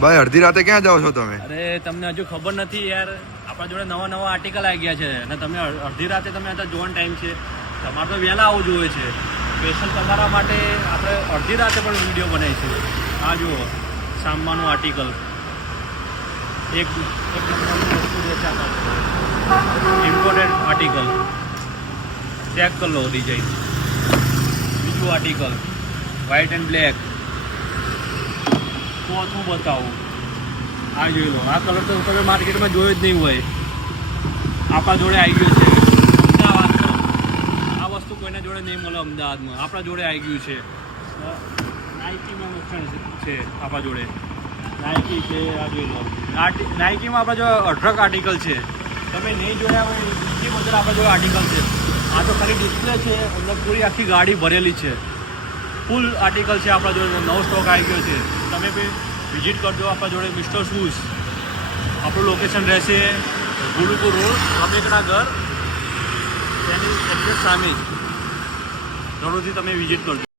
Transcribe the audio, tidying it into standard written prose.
ભાઈ અડધી રાતે ક્યાં જાઓ છો તમે? અરે તમને હજુ ખબર નથી યાર, આપણા જોડે નવા આર્ટિકલ આવી ગયા છે અને તમે અડધી રાતે તમે અત્યારે જોવાનો ટાઈમ છે, તમારે તો વહેલા આવવું જોઈએ છે. સ્પેશિયલ તમારા માટે આપણે અડધી રાતે પણ વિડીયો બનાવીશું. આ જુઓ સામાનનું આર્ટિકલ, એક નંબરની વસ્તુ જે છે ઇમ્પોર્ટન્ટ આર્ટિકલ. ચેક કરી લો ડિઝાઇન. બીજું આર્ટિકલ વ્હાઇટ એન્ડ બ્લેક. ચોથું બતાવું, આ જોઈ લો. આ કલર તો તમે માર્કેટમાં જોયો જ નહીં હોય, આપણા જોડે આવી ગયો છે અમદાવાદમાં. આ વસ્તુ કોઈના જોડે નહીં મળે અમદાવાદમાં, આપણા જોડે આવી ગયું છે. નાઇકીમાં ઓપ્શન છે આપણા જોડે. નાઇકી છે, આ જોઈ લો. નાઇકીમાં આપણા જો 18 આર્ટિકલ છે. તમે નહીં જોયા હોય એટલી બધા આપણા જોડે આર્ટિકલ છે. આ તો ખાલી ડિસ્પ્લે છે, અંદર પૂરી આખી ગાડી ભરેલી છે. ફૂલ આર્ટિકલ છે આપણા જોડે, નવો સ્ટોક આવી ગયો છે. તમે બી વિઝિટ કરજો આપણા જોડે. મિસ્ટર શૂઝ આપણું લોકેશન રહેશે ગુરુકુળ રોડ, રમેકડા ઘર, તેની એડ્રેસ સામે જ. જરૂરથી તમે વિઝિટ કરજો.